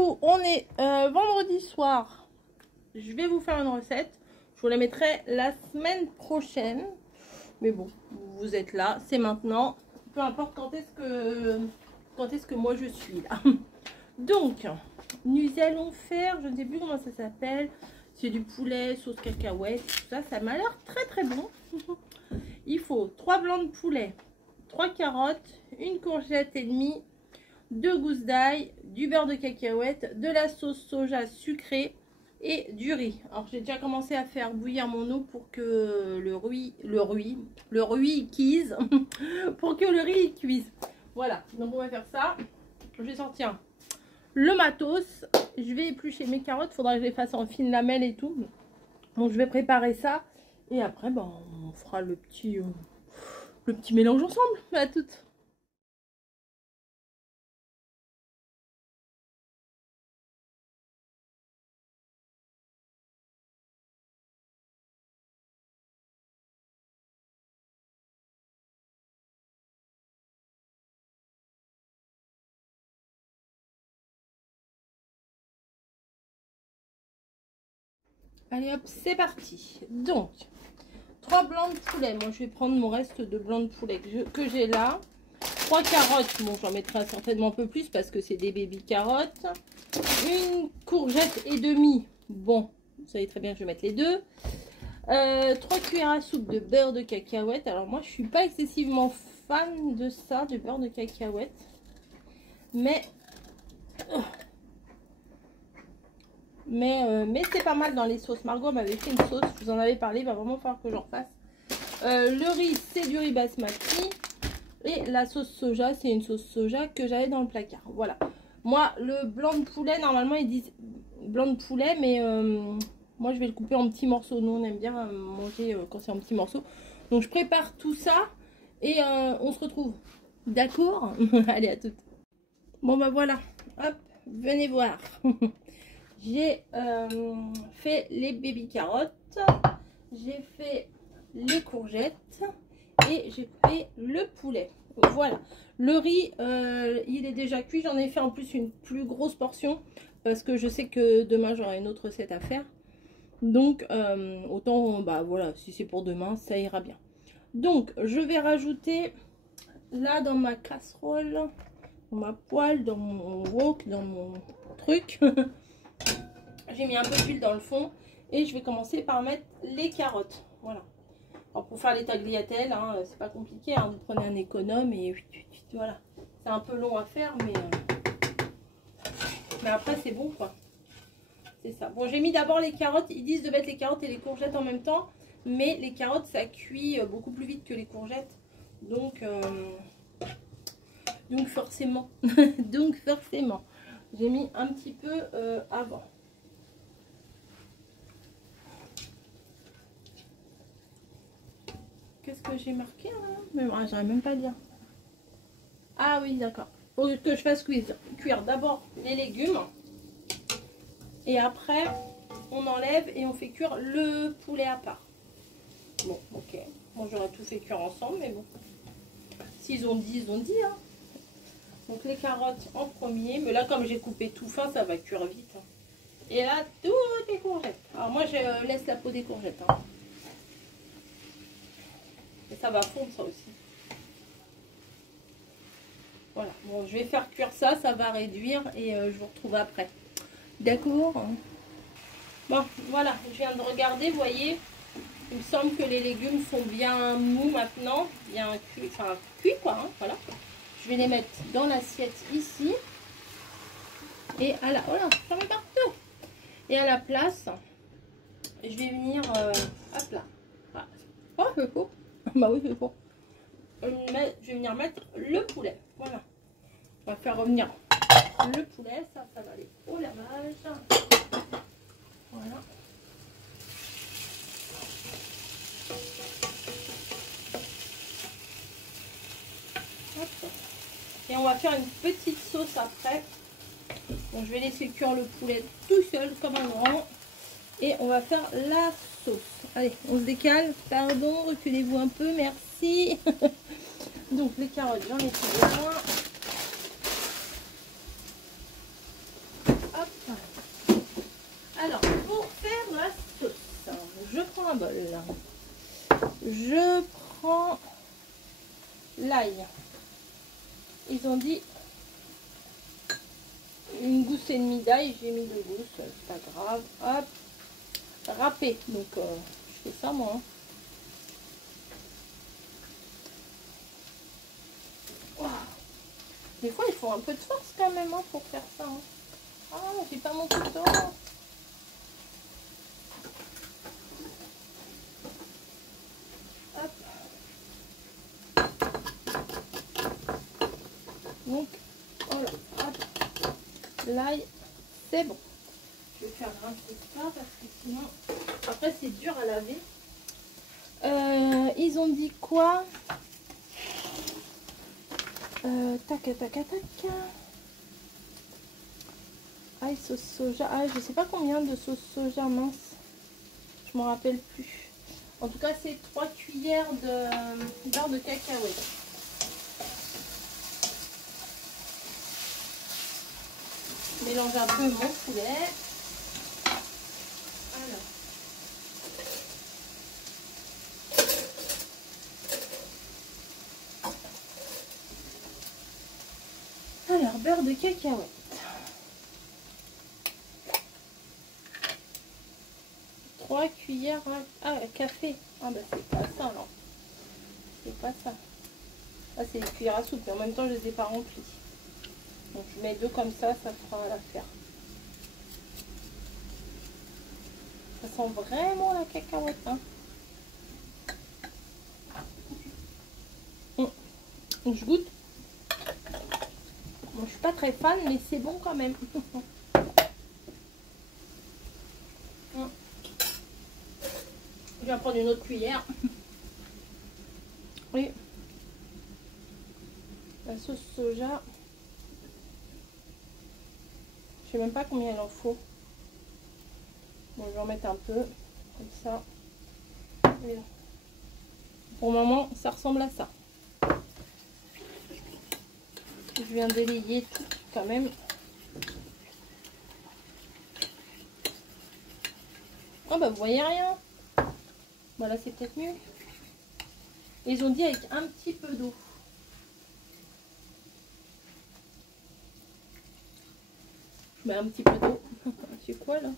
coup, on est vendredi soir. Je vais vous faire une recette. Je vous la mettrai la semaine prochaine. Mais bon, vous êtes là, c'est maintenant. Peu importe quand est-ce que moi je suis là. Donc, nous allons faire, je ne sais plus comment ça s'appelle. C'est du poulet, sauce cacahuète, tout ça. Ça m'a l'air très très bon. Il faut 3 blancs de poulet, 3 carottes, une courgette et demie, 2 gousses d'ail, du beurre de cacahuète, de la sauce soja sucrée et du riz. Alors j'ai déjà commencé à faire bouillir mon eau pour que le riz cuise. Pour que le riz cuise. Voilà, donc on va faire ça. Je vais sortir le matos. Je vais éplucher mes carottes. Il faudra que je les fasse en fines lamelles et tout. Donc je vais préparer ça. Et après, ben, on fera le petit mélange ensemble. À toutes. Allez hop, c'est parti. Donc, 3 blancs de poulet. Moi, je vais prendre mon reste de blancs de poulet que j'ai là. 3 carottes. Bon, j'en mettrai certainement un peu plus parce que c'est des baby carottes. Une courgette et demie. Bon, vous savez très bien que je vais mettre les deux. 3 cuillères à soupe de beurre de cacahuète. Alors, moi, je suis pas excessivement fan de ça, du beurre de cacahuète. Mais c'est pas mal dans les sauces. Margot m'avait fait une sauce, je vous en avais parlé, il va vraiment falloir que j'en refasse. Le riz, c'est du riz basmati. Et la sauce soja, c'est une sauce soja que j'avais dans le placard. Voilà. Moi, le blanc de poulet, normalement, ils disent blanc de poulet, mais moi, je vais le couper en petits morceaux. Nous, on aime bien manger quand c'est en petits morceaux. Donc, je prépare tout ça et on se retrouve. D'accord? Allez, à toutes. Bon, bah voilà. Hop, venez voir. J'ai fait les baby carottes, j'ai fait les courgettes et j'ai fait le poulet. Voilà, le riz, il est déjà cuit. J'en ai fait en plus une plus grosse portion parce que je sais que demain j'aurai une autre recette à faire. Donc, autant, bah voilà, si c'est pour demain, ça ira bien. Donc, je vais rajouter là dans ma casserole, dans ma poêle, dans mon wok, dans mon truc. J'ai mis un peu d'huile dans le fond et je vais commencer par mettre les carottes. Voilà. Alors pour faire les tagliatelles, hein, c'est pas compliqué. Hein, vous prenez un économe et voilà. C'est un peu long à faire, mais après c'est bon quoi. C'est ça. Bon, j'ai mis d'abord les carottes. Ils disent de mettre les carottes et les courgettes en même temps, mais les carottes ça cuit beaucoup plus vite que les courgettes. Donc forcément, j'ai mis un petit peu avant. Qu'est-ce que j'ai marqué là? J'arrive même pas à lire. Ah oui, d'accord. Faut que je fasse cuire d'abord les légumes. Et après, on enlève et on fait cuire le poulet à part. Bon, ok. Moi, j'aurais tout fait cuire ensemble, mais bon. S'ils ont dit, ils ont dit. Hein. Donc, les carottes en premier. Mais là, comme j'ai coupé tout fin, ça va cuire vite. Hein. Et là, toutes les courgettes. Alors, moi, je laisse la peau des courgettes. Hein. Et ça va fondre ça aussi. Voilà, bon je vais faire cuire ça, ça va réduire et je vous retrouve après. D'accord? Bon, voilà, je viens de regarder, vous voyez, il me semble que les légumes sont bien mous maintenant, bien cuits, enfin cuits quoi, hein, voilà. Je vais les mettre dans l'assiette ici. Et à la, oh là, ça va partout. Et à la place, je vais venir, hop là. Ah, oh, c'est faux. Bah oui, c'est faux. Je vais venir mettre le poulet. Voilà. On va faire revenir le poulet. Ça va aller au lavage. Voilà. Hop. Et on va faire une petite sauce après. Bon, je vais laisser cuire le poulet tout seul comme un grand. Et on va faire la sauce. Allez, on se décale. Pardon, reculez-vous un peu. Merci. Donc, les carottes, j'en ai fait besoin. un bol. Je prends l'ail. Ils ont dit une gousse et demie d'ail, j'ai mis 2 gousses, c'est pas grave. Hop, râpé. Donc je fais ça moi. Hein. Wow. Des fois il faut un peu de force quand même hein, pour faire ça. Hein. Ah, j'ai pas mon couteau. Hop. Donc voilà, hop. L'ail, c'est bon. Je vais faire grimper ça parce que sinon, après c'est dur à laver. Ils ont dit quoi? Tac, tac, tac. Ail, sauce soja. Ah, je sais pas combien de sauce soja mince. Je m'en rappelle plus. En tout cas, c'est 3 cuillères de beurre de cacahuète. Mélange un peu mon poulet. Alors, beurre de cacahuète. 3 cuillères à café. Ah bah c'est pas ça alors. C'est pas ça. Ah c'est les cuillères à soupe, mais en même temps je les ai pas remplies. Donc je mets 2 comme ça fera l'affaire. Ça sent vraiment la cacahuète. Hein. Je goûte. Bon, je suis pas très fan, mais c'est bon quand même. Je vais prendre une autre cuillère. Oui. La sauce soja. Je sais même pas combien il en faut. Bon, je vais en mettre un peu. Comme ça. Et là. Pour le moment, ça ressemble à ça. Je viens d'élayer tout quand même. Oh bah vous voyez rien. Voilà, c'est peut-être mieux. Ils ont dit avec un petit peu d'eau. Je mets un petit peu d'eau. C'est quoi là?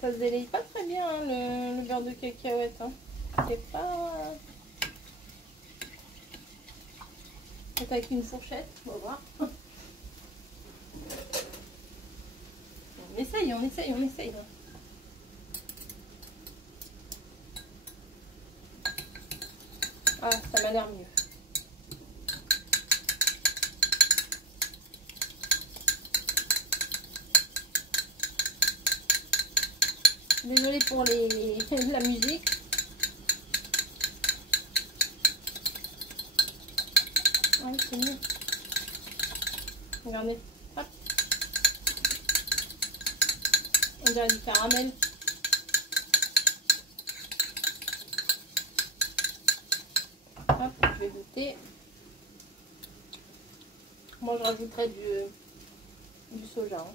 Ça se délaye pas très bien hein, le beurre de cacahuète. Hein. C'est pas... Peut-être avec une fourchette, on va voir. On essaye, on essaye, on essaye. Ah, ça m'a l'air mieux. Désolée pour la musique. Ouais, c'est mieux. Regardez. Hop. On dirait du caramel. Hop, je vais goûter. Moi, je rajouterai du soja. Hein.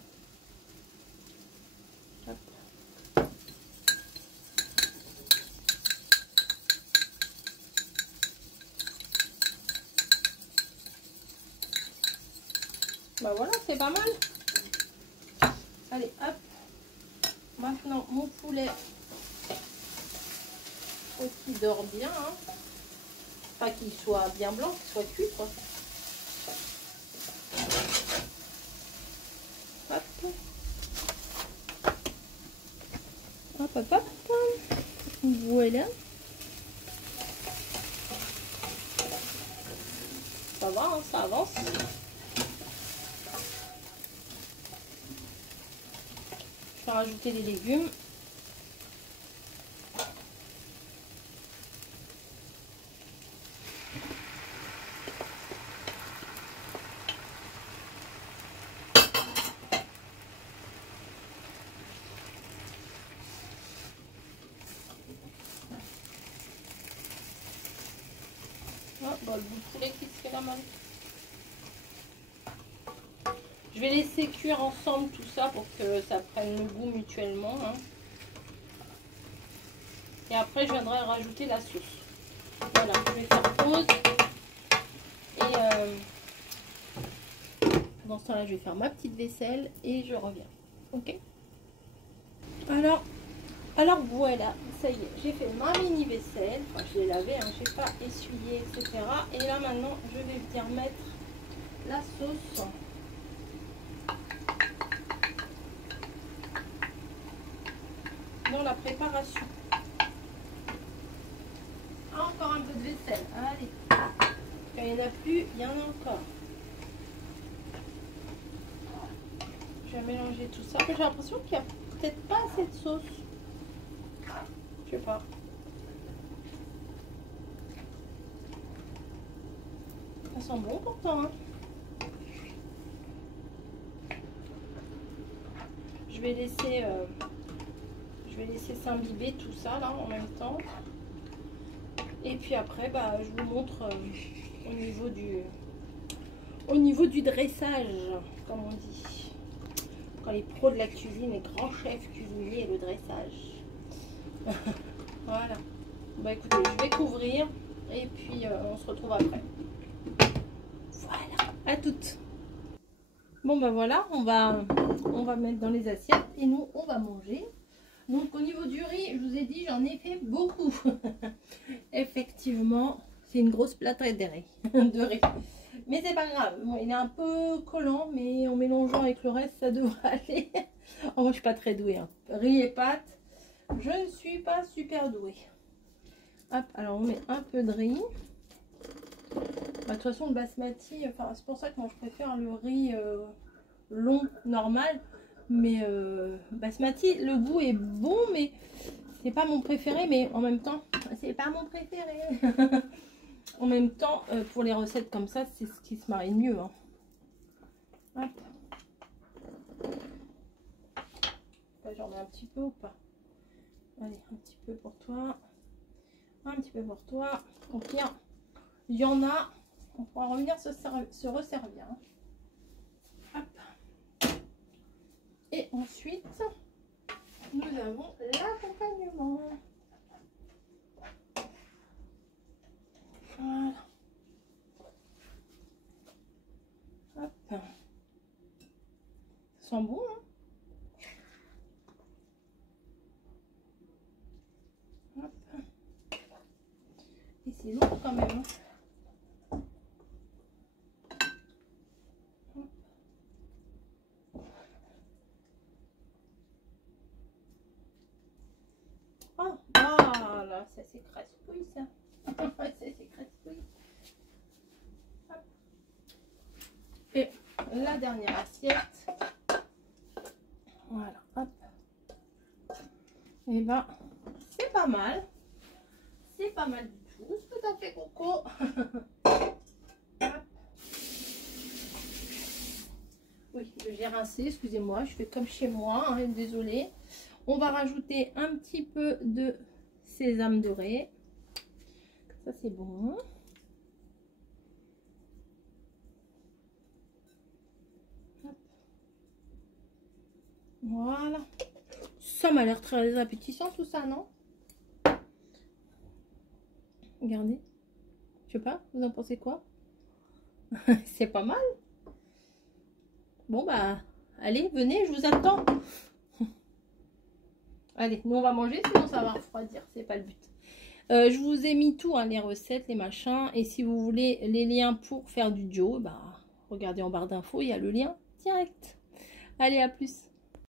Hop. Bah voilà, c'est pas mal. Allez, hop. Maintenant, mon poulet faut qu'il dort bien. Hein. Pas qu'il soit bien blanc, qu'il soit cuit, quoi. Hop. Hop, hop, hop. Voilà. Ça va, hein, ça avance. Je vais rajouter les légumes. Oh, bah, le bout de poulet qui se fait la main. Je vais laisser cuire ensemble tout ça pour que ça prenne le goût mutuellement. Hein. Et après, je viendrai rajouter la sauce. Voilà, je vais faire pause. Et dans ce temps-là, je vais faire ma petite vaisselle et je reviens. Ok? Alors voilà, ça y est, j'ai fait ma mini vaisselle. Enfin, je l'ai lavée, hein, je n'ai pas essuyé, etc. Et là, maintenant, je vais venir mettre la sauce. Dans la préparation. Ah, encore un peu de vaisselle. Allez. Quand il n'y en a plus, il y en a encore. Je vais mélanger tout ça. J'ai l'impression qu'il n'y a peut-être pas assez de sauce. Je sais pas. Ça sent bon pourtant. Hein. Je vais laisser s'imbiber tout ça là en même temps. Et puis après, bah, je vous montre au niveau du dressage, comme on dit. Quand les pros de la cuisine, les grands chefs cuisiniers, le dressage. Voilà. Bah écoutez, je vais couvrir et puis on se retrouve après. Voilà, à toutes. Bon bah voilà, on va mettre dans les assiettes et nous on va manger. Donc au niveau du riz, je vous ai dit, j'en ai fait beaucoup. Effectivement, c'est une grosse plâtrée de riz. Mais c'est pas grave, bon, il est un peu collant, mais en mélangeant avec le reste, ça devrait aller. Oh, moi je suis pas très douée. Hein. Riz et pâtes, je ne suis pas super douée. Hop, alors on met un peu de riz. Bah, de toute façon, le basmati, enfin, c'est pour ça que moi je préfère le riz long, normal. Mais basmati, le goût est bon, mais c'est pas mon préféré. Mais en même temps, c'est pas mon préféré. En même temps, pour les recettes comme ça, c'est ce qui se marie mieux. Hein. Hop. J'en mets un petit peu ou pas? Allez, un petit peu pour toi. Un petit peu pour toi. Au pire, il y en a. On pourra revenir se resservir. Hein. Hop. Et ensuite, nous avons l'accompagnement. Voilà. Hop. Ça sent bon, hein? Hop. Et c'est lourd quand même. Hein? Oh, voilà, ça s'écrasouille ça. Ça s'écrasouille. Et la dernière assiette. Voilà, hop. Et ben, c'est pas mal. C'est pas mal du tout. Ce que t'as fait, Coco. Oui, j'ai rincé, excusez-moi, je fais comme chez moi, hein, désolée. On va rajouter un petit peu de sésame doré. Ça, c'est bon. Hop. Voilà. Ça m'a l'air très appétissant tout ça, non? Regardez. Je sais pas, vous en pensez quoi? C'est pas mal. Bon bah, allez, venez, je vous attends. Allez, nous on va manger, sinon ça va refroidir, c'est pas le but. Je vous ai mis tout, hein, les recettes, les machins. Et si vous voulez les liens pour faire du duo, bah, regardez en barre d'infos, il y a le lien direct. Allez, à plus.